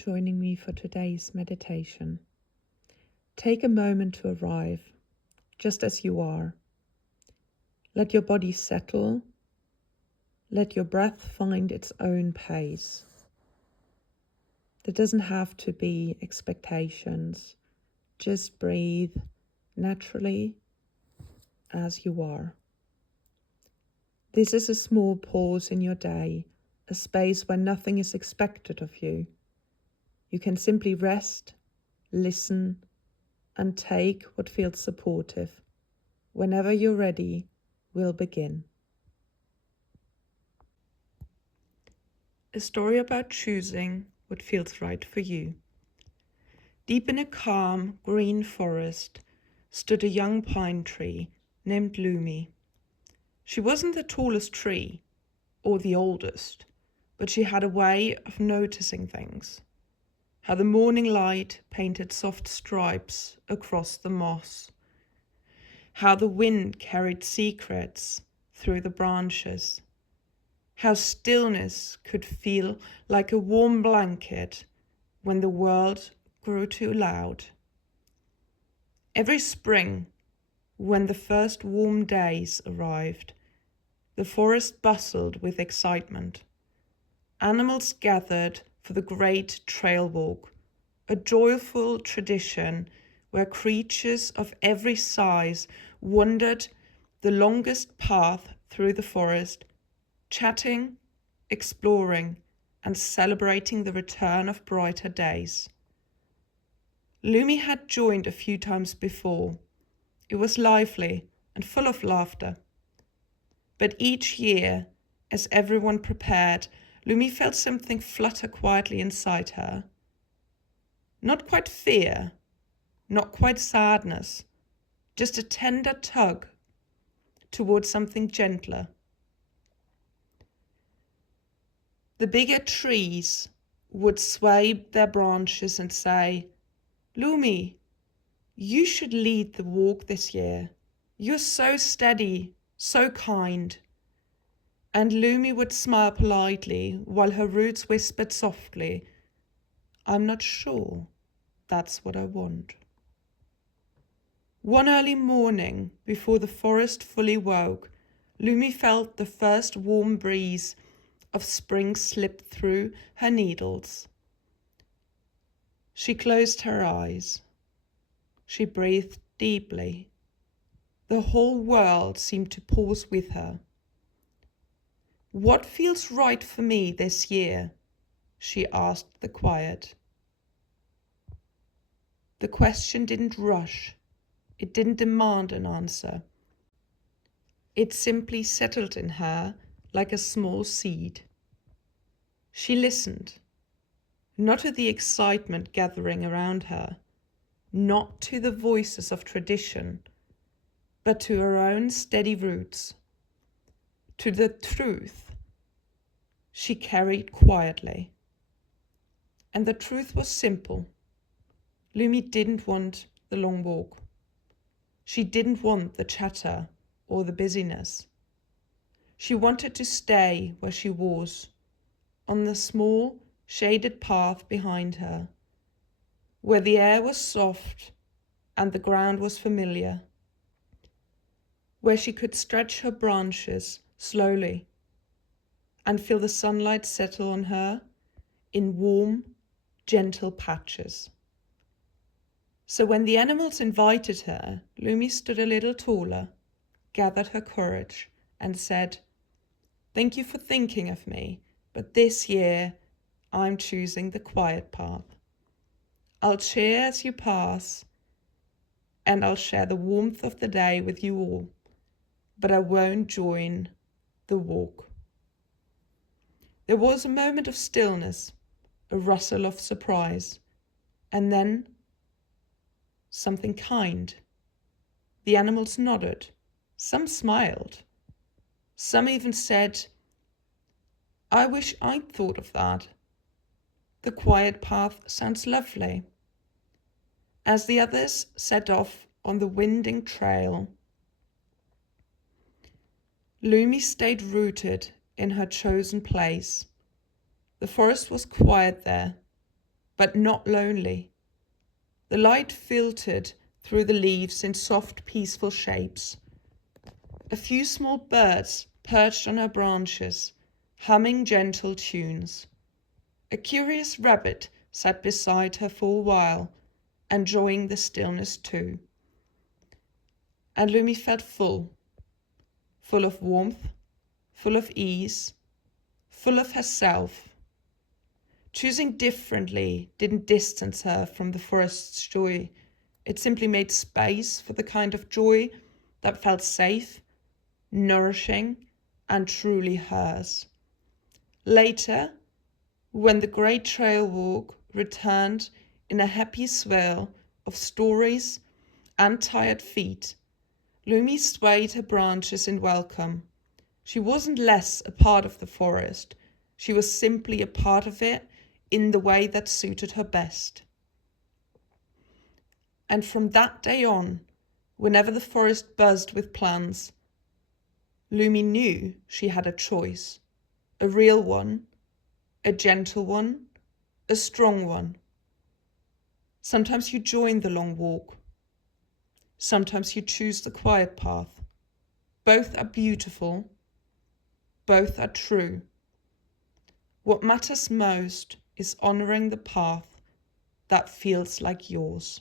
joining me for today's meditation. Take a moment to arrive, just as you are. Let your body settle. Let your breath find its own pace. There doesn't have to be expectations. Just breathe naturally as you are. This is a small pause in your day, a space where nothing is expected of you. You can simply rest, listen, and take what feels supportive. Whenever you're ready, we'll begin. A story about choosing what feels right for you. Deep in a calm, green forest stood a young pine tree named Lumi. She wasn't the tallest tree or the oldest, but she had a way of noticing things. How the morning light painted soft stripes across the moss. How the wind carried secrets through the branches. How stillness could feel like a warm blanket when the world grew too loud. Every spring, when the first warm days arrived, the forest bustled with excitement. Animals gathered for the great trail walk, a joyful tradition where creatures of every size wandered the longest path through the forest, chatting, exploring, and celebrating the return of brighter days. Lumi had joined a few times before. It was lively and full of laughter. But each year, as everyone prepared, Lumi felt something flutter quietly inside her. Not quite fear, not quite sadness, just a tender tug towards something gentler. The bigger trees would sway their branches and say, "Lumi, you should lead the walk this year. You're so steady, so kind." And Lumi would smile politely while her roots whispered softly, "I'm not sure that's what I want." One early morning, before the forest fully woke, Lumi felt the first warm breeze of spring slip through her needles. She closed her eyes. She breathed deeply. The whole world seemed to pause with her. "What feels right for me this year?" she asked the quiet. The question didn't rush. It didn't demand an answer. It simply settled in her like a small seed. She listened, not to the excitement gathering around her, not to the voices of tradition, but to her own steady roots, to the truth she carried quietly. And the truth was simple. Lumi didn't want the long walk. She didn't want the chatter or the busyness. She wanted to stay where she was, on the small, shaded path behind her, where the air was soft and the ground was familiar, where she could stretch her branches slowly and feel the sunlight settle on her in warm, gentle patches. So when the animals invited her, Lumi stood a little taller, gathered her courage, and said, "Thank you for thinking of me, but this year I'm choosing the quiet path. I'll cheer as you pass, and I'll share the warmth of the day with you all, but I won't join the walk." There was a moment of stillness, a rustle of surprise, and then something kind. The animals nodded. Some smiled. Some even said, "I wish I'd thought of that. The quiet path sounds lovely." As the others set off on the winding trail, Lumi stayed rooted in her chosen place. The forest was quiet there, but not lonely. The light filtered through the leaves in soft, peaceful shapes. A few small birds perched on her branches, humming gentle tunes. A curious rabbit sat beside her for a while, enjoying the stillness too. And Lumi felt full of warmth, full of ease, full of herself. Choosing differently didn't distance her from the forest's joy. It simply made space for the kind of joy that felt safe, nourishing, and truly hers. Later, when the great trail walk returned in a happy swell of stories and tired feet, Lumi swayed her branches in welcome. She wasn't less a part of the forest. She was simply a part of it in the way that suited her best. And from that day on, whenever the forest buzzed with plants, Lumi knew she had a choice, a real one, a gentle one, a strong one. Sometimes you join the long walk. Sometimes you choose the quiet path. Both are beautiful. Both are true. What matters most is honoring the path that feels like yours.